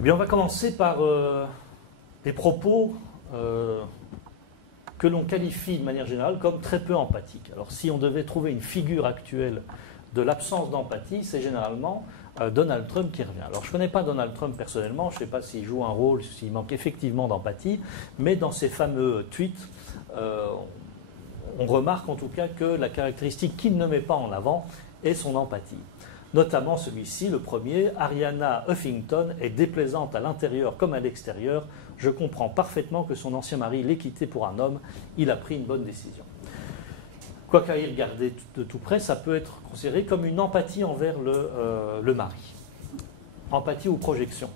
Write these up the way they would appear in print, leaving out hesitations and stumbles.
Bien, on va commencer par des propos que l'on qualifie de manière générale comme très peu empathiques. Alors si on devait trouver une figure actuelle de l'absence d'empathie, c'est généralement Donald Trump qui revient. Alors je ne connais pas Donald Trump personnellement, je ne sais pas s'il joue un rôle, s'il manque effectivement d'empathie, mais dans ces fameux tweets, on remarque en tout cas que la caractéristique qu'il ne met pas en avant est son empathie. Notamment celui-ci, le premier, Ariana Huffington est déplaisante à l'intérieur comme à l'extérieur. Je comprends parfaitement que son ancien mari l'ait quittée pour un homme. Il a pris une bonne décision. Quoi qu'à y regarder de tout près, ça peut être considéré comme une empathie envers le mari. Empathie ou projection.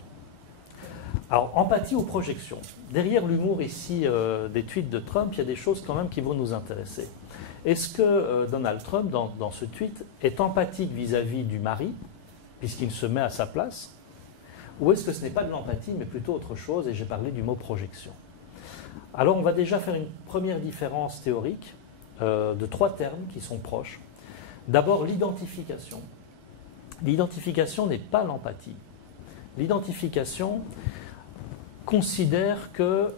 Alors, empathie ou projection. Derrière l'humour ici des tweets de Trump, il y a des choses quand même qui vont nous intéresser. Est-ce que Donald Trump, dans ce tweet, est empathique vis-à-vis du mari, puisqu'il se met à sa place, ou est-ce que ce n'est pas de l'empathie, mais plutôt autre chose, et j'ai parlé du mot projection. Alors on va déjà faire une première différence théorique de trois termes qui sont proches. D'abord, l'identification. L'identification n'est pas l'empathie. L'identification considère que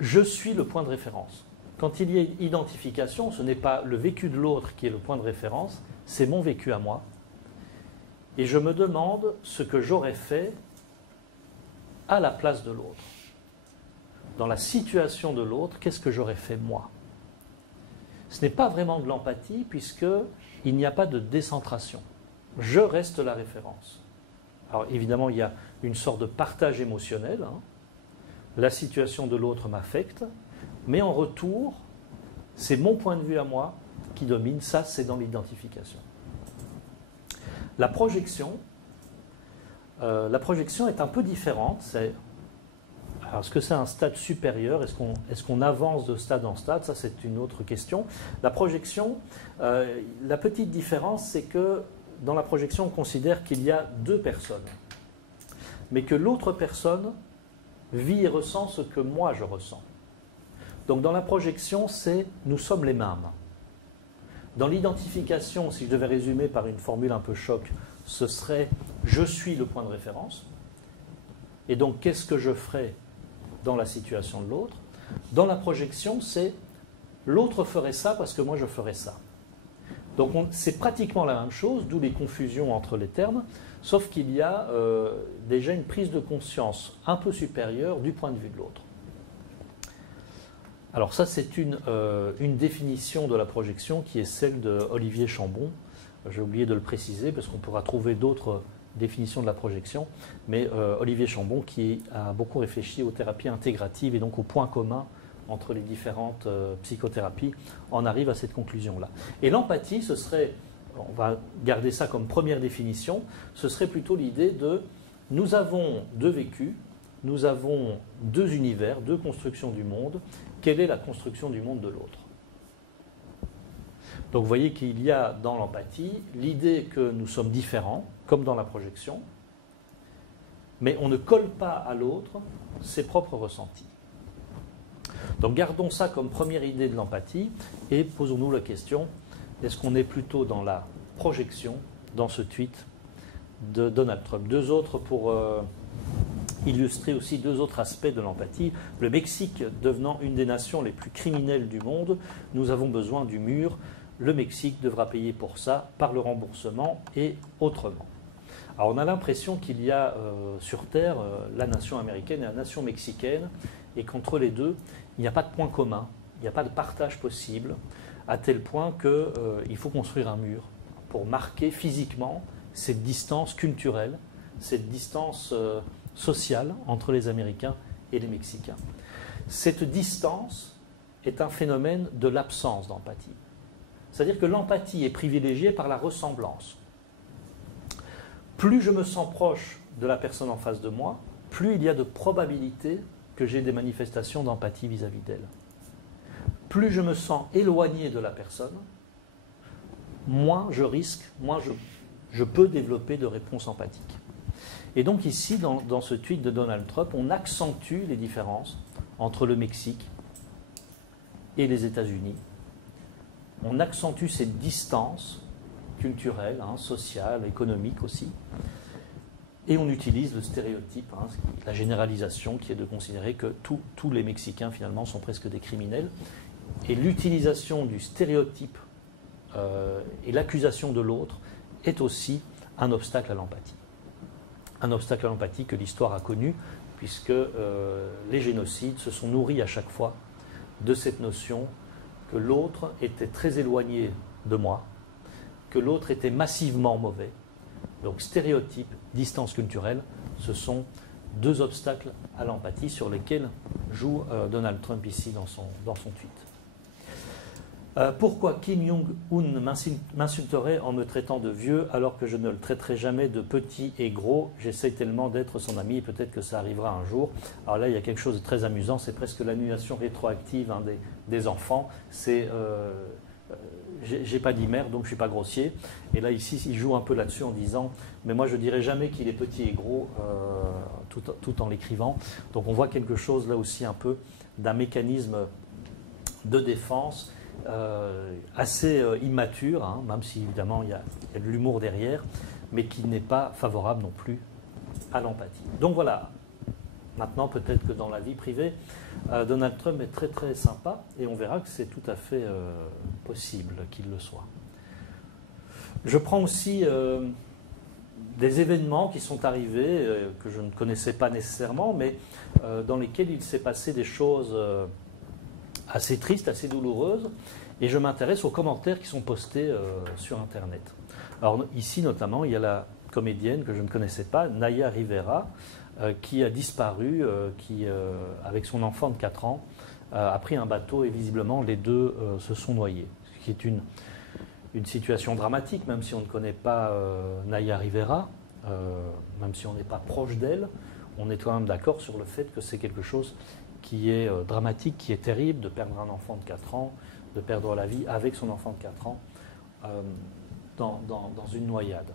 je suis le point de référence. Quand il y a identification, ce n'est pas le vécu de l'autre qui est le point de référence, c'est mon vécu à moi. Et je me demande ce que j'aurais fait à la place de l'autre. Dans la situation de l'autre, qu'est-ce que j'aurais fait moi? Ce n'est pas vraiment de l'empathie puisqu'il n'y a pas de décentration. Je reste la référence. Alors évidemment, il y a une sorte de partage émotionnel. La situation de l'autre m'affecte. Mais en retour, c'est mon point de vue à moi qui domine. Ça, c'est dans l'identification. La projection est un peu différente. Alors, est-ce que c'est un stade supérieur? Est-ce qu'on avance de stade en stade? Ça, c'est une autre question. La projection, la petite différence, c'est que dans la projection, on considère qu'il y a deux personnes, mais que l'autre personne vit et ressent ce que moi, je ressens. Donc dans la projection, c'est « nous sommes les mêmes ». Dans l'identification, si je devais résumer par une formule un peu choc, ce serait « je suis le point de référence ». Et donc, qu'est-ce que je ferais dans la situation de l'autre? Dans la projection, c'est « l'autre ferait ça parce que moi je ferais ça ». Donc c'est pratiquement la même chose, d'où les confusions entre les termes, sauf qu'il y a déjà une prise de conscience un peu supérieure du point de vue de l'autre. Alors ça, c'est une définition de la projection qui est celle d'Olivier Chambon. J'ai oublié de le préciser parce qu'on pourra trouver d'autres définitions de la projection, mais Olivier Chambon qui a beaucoup réfléchi aux thérapies intégratives et donc aux points communs entre les différentes psychothérapies, en arrive à cette conclusion-là. Et l'empathie, ce serait, on va garder ça comme première définition, ce serait plutôt l'idée de nous avons deux vécus, nous avons deux univers, deux constructions du monde. Quelle est la construction du monde de l'autre? Donc vous voyez qu'il y a dans l'empathie l'idée que nous sommes différents, comme dans la projection, mais on ne colle pas à l'autre ses propres ressentis. Donc gardons ça comme première idée de l'empathie et posons-nous la question, est-ce qu'on est plutôt dans la projection, dans ce tweet de Donald Trump? Deux autres pour illustrer aussi deux autres aspects de l'empathie. Le Mexique devenant une des nations les plus criminelles du monde, nous avons besoin du mur. Le Mexique devra payer pour ça par le remboursement et autrement. Alors on a l'impression qu'il y a sur Terre la nation américaine et la nation mexicaine, et qu'entre les deux, il n'y a pas de point commun, il n'y a pas de partage possible, à tel point qu'il faut construire un mur pour marquer physiquement cette distance culturelle, cette distance sociale entre les Américains et les Mexicains. Cette distance est un phénomène de l'absence d'empathie. C'est-à-dire que l'empathie est privilégiée par la ressemblance. Plus je me sens proche de la personne en face de moi, plus il y a de probabilité que j'ai des manifestations d'empathie vis-à-vis d'elle. Plus je me sens éloigné de la personne, moins je risque, moins je peux développer de réponses empathiques. Et donc ici, dans ce tweet de Donald Trump, on accentue les différences entre le Mexique et les États-Unis. On accentue cette distance culturelle, sociale, économique aussi. Et on utilise le stéréotype, hein, la généralisation qui est de considérer que tous les Mexicains finalement sont presque des criminels. Et l'utilisation du stéréotype et l'accusation de l'autre est aussi un obstacle à l'empathie. Un obstacle à l'empathie que l'histoire a connu, puisque les génocides se sont nourris à chaque fois de cette notion que l'autre était très éloigné de moi, que l'autre était massivement mauvais. Donc stéréotypes, distance culturelle, ce sont deux obstacles à l'empathie sur lesquels joue Donald Trump ici dans son tweet. Pourquoi Kim Jong-un m'insulterait en me traitant de vieux alors que je ne le traiterai jamais de petit et gros? J'essaie tellement d'être son ami, peut-être que ça arrivera un jour. Alors là, il y a quelque chose de très amusant, c'est presque l'annulation rétroactive hein, des enfants. C'est j'ai pas dit mère, donc je suis pas grossier. Et là, ici, il joue un peu là-dessus en disant mais moi, je dirais jamais qu'il est petit et gros tout en l'écrivant. Donc on voit quelque chose là aussi un peu d'un mécanisme de défense assez immature, hein, même si évidemment il y a de l'humour derrière, mais qui n'est pas favorable non plus à l'empathie. Donc voilà, maintenant peut-être que dans la vie privée, Donald Trump est très très sympa et on verra que c'est tout à fait possible qu'il le soit. Je prends aussi des événements qui sont arrivés, que je ne connaissais pas nécessairement, mais dans lesquels il s'est passé des choses assez tristes, assez douloureuses, et je m'intéresse aux commentaires qui sont postés sur Internet. Alors ici notamment, il y a la comédienne que je ne connaissais pas, Naya Rivera, qui a disparu, qui, avec son enfant de 4 ans, a pris un bateau et visiblement les deux se sont noyés. Ce qui est une situation dramatique, même si on ne connaît pas Naya Rivera, même si on n'est pas proche d'elle, on est quand même d'accord sur le fait que c'est quelque chose qui est dramatique, qui est terrible, de perdre un enfant de 4 ans, de perdre la vie avec son enfant de 4 ans dans une noyade.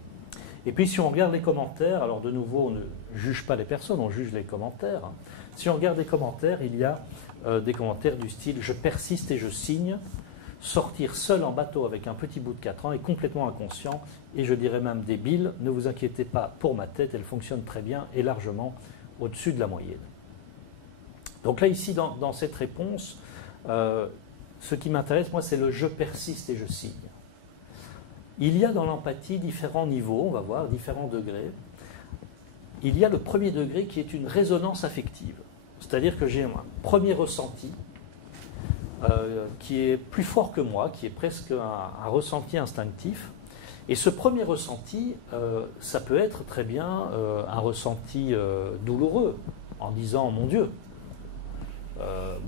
Et puis si on regarde les commentaires, alors de nouveau on ne juge pas les personnes, on juge les commentaires. Si on regarde les commentaires, il y a des commentaires du style « Je persiste et je signe », sortir seul en bateau avec un petit bout de 4 ans est complètement inconscient et je dirais même débile, ne vous inquiétez pas pour ma tête, elle fonctionne très bien et largement au-dessus de la moyenne. Donc là ici dans cette réponse, ce qui m'intéresse moi c'est le « je persiste et je signe ». Il y a dans l'empathie différents niveaux, on va voir, différents degrés. Il y a le premier degré qui est une résonance affective. C'est-à-dire que j'ai un premier ressenti qui est plus fort que moi, qui est presque un ressenti instinctif. Et ce premier ressenti, ça peut être très bien un ressenti douloureux, en disant « Mon Dieu,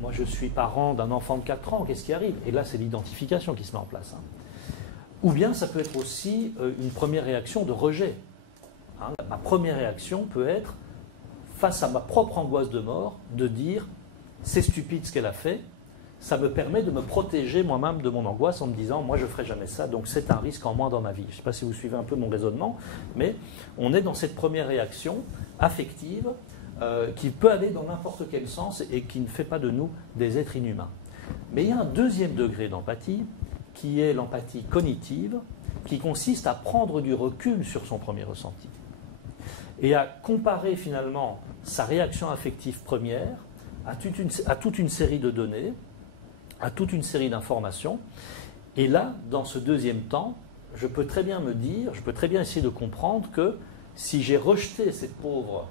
moi je suis parent d'un enfant de 4 ans, qu'est-ce qui arrive ?» Et là c'est l'identification qui se met en place. Hein. Ou bien ça peut être aussi une première réaction de rejet. Hein, ma première réaction peut être, face à ma propre angoisse de mort, de dire « c'est stupide ce qu'elle a fait », ça me permet de me protéger moi-même de mon angoisse en me disant « moi je ne ferai jamais ça, donc c'est un risque en moins dans ma vie ». Je ne sais pas si vous suivez un peu mon raisonnement, mais on est dans cette première réaction affective qui peut aller dans n'importe quel sens et qui ne fait pas de nous des êtres inhumains. Mais il y a un deuxième degré d'empathie, qui est l'empathie cognitive, qui consiste à prendre du recul sur son premier ressenti et à comparer finalement sa réaction affective première à toute une série de données, à toute une série d'informations. Et là, dans ce deuxième temps, je peux très bien me dire, je peux très bien essayer de comprendre que si j'ai rejeté cette pauvre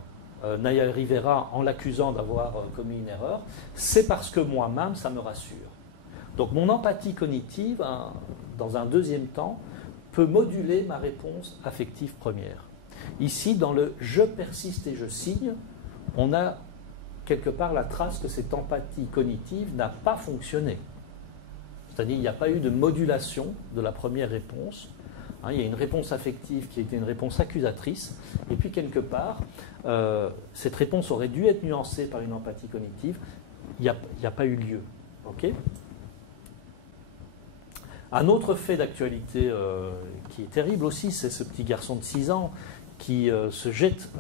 Naya Rivera en l'accusant d'avoir commis une erreur, c'est parce que moi-même, ça me rassure. Donc mon empathie cognitive, dans un deuxième temps, peut moduler ma réponse affective première. Ici, dans le « je persiste et je signe », on a quelque part la trace que cette empathie cognitive n'a pas fonctionné. C'est-à-dire qu'il n'y a pas eu de modulation de la première réponse. Il y a une réponse affective qui était une réponse accusatrice, et puis quelque part, cette réponse aurait dû être nuancée par une empathie cognitive. Il n'y a pas eu lieu. Okay ? Un autre fait d'actualité qui est terrible aussi, c'est ce petit garçon de 6 ans qui se jette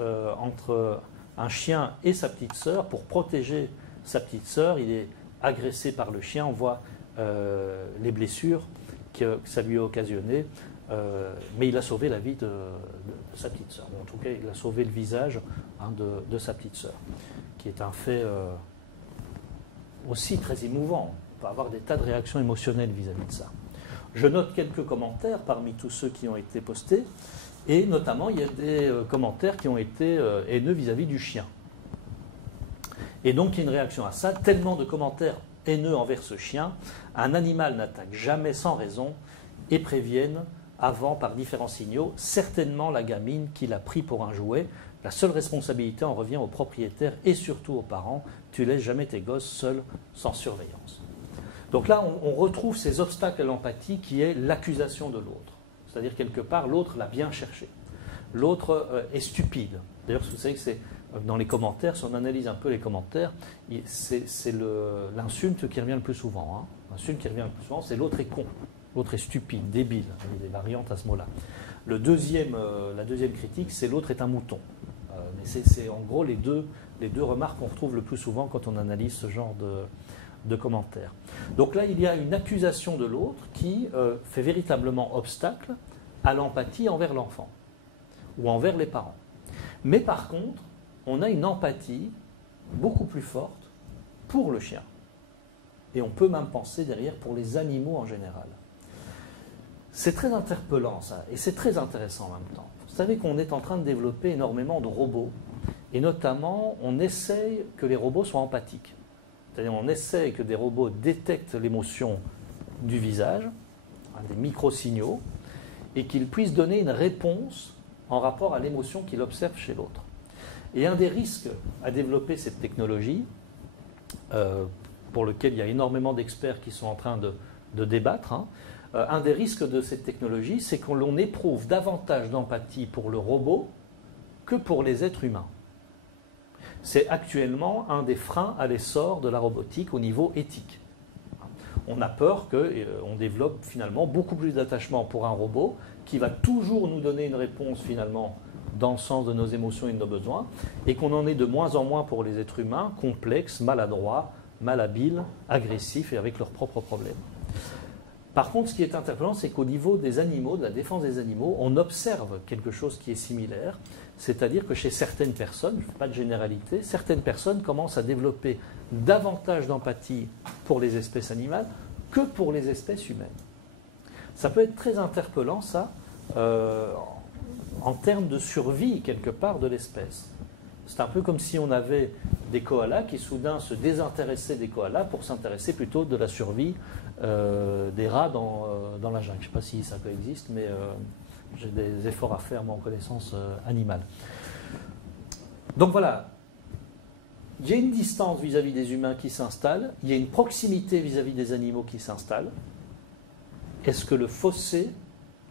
entre un chien et sa petite sœur pour protéger sa petite sœur. Il est agressé par le chien, on voit les blessures que ça lui a occasionnées. mais il a sauvé la vie de sa petite sœur. En tout cas, il a sauvé le visage de sa petite sœur, qui est un fait aussi très émouvant. On peut avoir des tas de réactions émotionnelles vis-à-vis de ça. Je note quelques commentaires parmi tous ceux qui ont été postés, et notamment il y a des commentaires qui ont été haineux vis-à-vis du chien. Et donc il y a une réaction à ça, tellement de commentaires haineux envers ce chien, un animal n'attaque jamais sans raison et préviennent avant par différents signaux, certainement la gamine qui l'a pris pour un jouet. La seule responsabilité en revient au propriétaire et surtout aux parents. Tu laisses jamais tes gosses seuls sans surveillance. Donc là, on retrouve ces obstacles à l'empathie qui est l'accusation de l'autre. C'est-à-dire quelque part, l'autre l'a bien cherché. L'autre est stupide. D'ailleurs, vous savez que c'est dans les commentaires, si on analyse un peu les commentaires, c'est l'insulte qui revient le plus souvent. L'insulte qui revient le plus souvent, c'est l'autre est con. L'autre est stupide, débile. Il y a des variantes à ce mot-là. La deuxième critique, c'est l'autre est un mouton. Mais c'est en gros les deux remarques qu'on retrouve le plus souvent quand on analyse ce genre de commentaires. Donc là, il y a une accusation de l'autre qui fait véritablement obstacle à l'empathie envers l'enfant ou envers les parents. Mais par contre, on a une empathie beaucoup plus forte pour le chien. Et on peut même penser derrière pour les animaux en général. C'est très interpellant ça, et c'est très intéressant en même temps. Vous savez qu'on est en train de développer énormément de robots, et notamment on essaye que les robots soient empathiques. C'est-à-dire on essaye que des robots détectent l'émotion du visage, des micro-signaux, et qu'ils puissent donner une réponse en rapport à l'émotion qu'ils observent chez l'autre. Et un des risques à développer cette technologie, pour lequel il y a énormément d'experts qui sont en train de débattre, un des risques de cette technologie, c'est qu'on éprouve davantage d'empathie pour le robot que pour les êtres humains. C'est actuellement un des freins à l'essor de la robotique au niveau éthique. On a peur qu'on développe finalement beaucoup plus d'attachement pour un robot qui va toujours nous donner une réponse finalement dans le sens de nos émotions et de nos besoins, et qu'on en ait de moins en moins pour les êtres humains, complexes, maladroits, malhabiles, agressifs et avec leurs propres problèmes. Par contre, ce qui est interpellant, c'est qu'au niveau des animaux, de la défense des animaux, on observe quelque chose qui est similaire, c'est-à-dire que chez certaines personnes, je ne fais pas de généralité, certaines personnes commencent à développer davantage d'empathie pour les espèces animales que pour les espèces humaines. Ça peut être très interpellant, ça, en termes de survie, quelque part, de l'espèce. C'est un peu comme si on avait des koalas qui soudain se désintéressaient des koalas pour s'intéresser plutôt de la survie des rats dans la jungle. Je ne sais pas si ça coexiste, mais j'ai des efforts à faire moi, en connaissance animale. Donc voilà, il y a une distance vis-à-vis des humains qui s'installe, il y a une proximité vis-à-vis des animaux qui s'installe. Est-ce que le fossé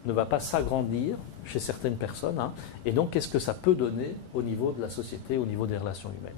ne va pas s'agrandir chez certaines personnes, et donc qu'est-ce que ça peut donner au niveau de la société, au niveau des relations humaines?